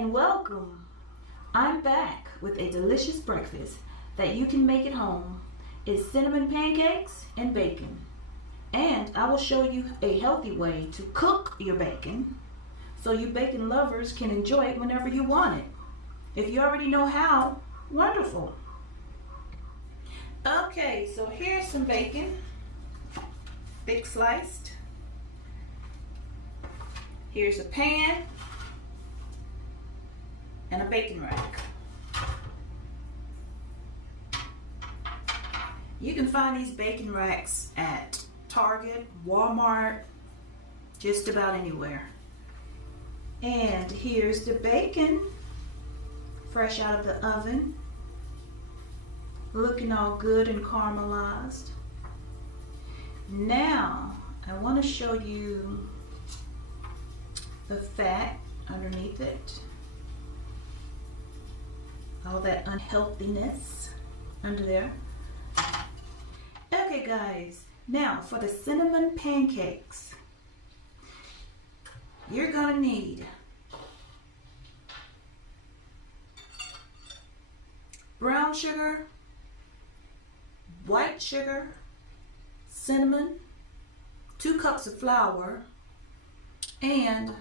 and welcome. I'm back with a delicious breakfast that you can make at home. It's cinnamon pancakes and bacon. And I will show you a healthy way to cook your bacon so you bacon lovers can enjoy it whenever you want it. If you already know how, wonderful. Okay, so here's some bacon, thick sliced. Here's a pan and a bacon rack. You can find these bacon racks at Target, Walmart, just about anywhere. And here's the bacon, fresh out of the oven, looking all good and caramelized. Now, I want to show you the fat underneath it. All that unhealthiness under there. Okay guys, now for the cinnamon pancakes, you're gonna need brown sugar, white sugar, cinnamon, 2 cups of flour, and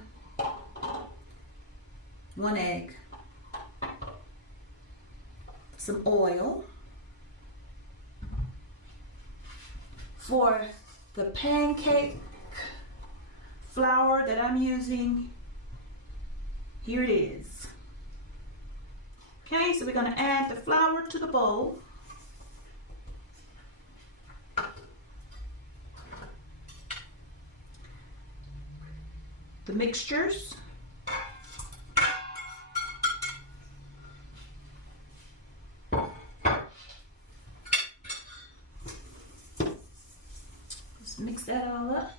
1 egg. Some oil. For the pancake flour that I'm using, here it is. Okay, so we're going to add the flour to the bowl. The mixtures. Mix that all up.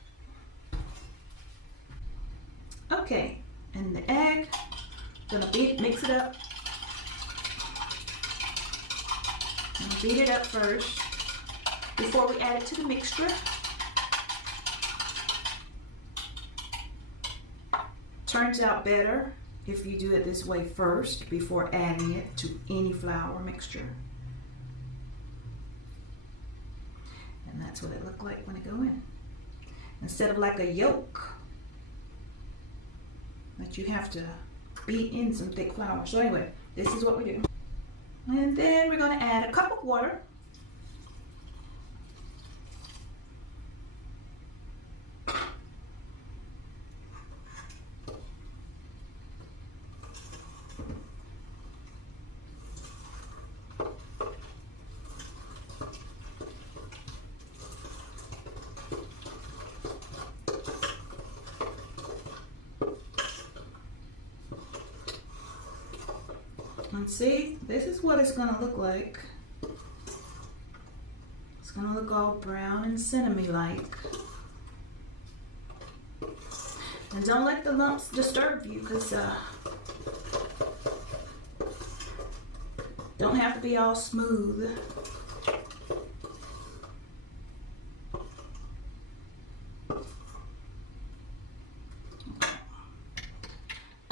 Okay, and the egg, gonna mix it up. Beat it up first before we add it to the mixture. Turns out better if you do it this way first before adding it to any flour mixture. And that's what it looked like when it go in. Instead of like a yolk that you have to beat in some thick flour. So anyway, this is what we do. And then we're going to add a cup of water. And see, this is what it's gonna look like. It's gonna look all brown and cinnamon like. And don't let the lumps disturb you, because don't have to be all smooth.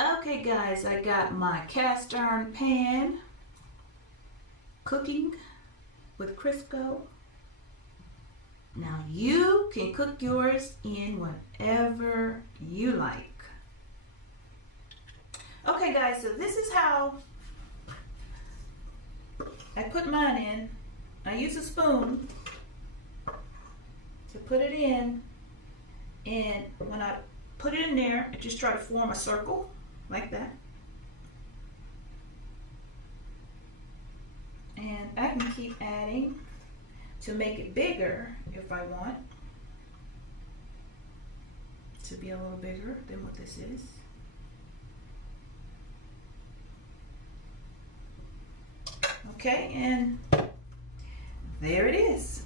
Okay guys, I got my cast iron pan cooking with Crisco. Now you can cook yours in whatever you like. Okay guys, so this is how I put mine in. I use a spoon to put it in, and when I put it in there, I just try to form a circle like that. And I can keep adding to make it bigger if I want to be a little bigger than what this is. Okay, and there it is.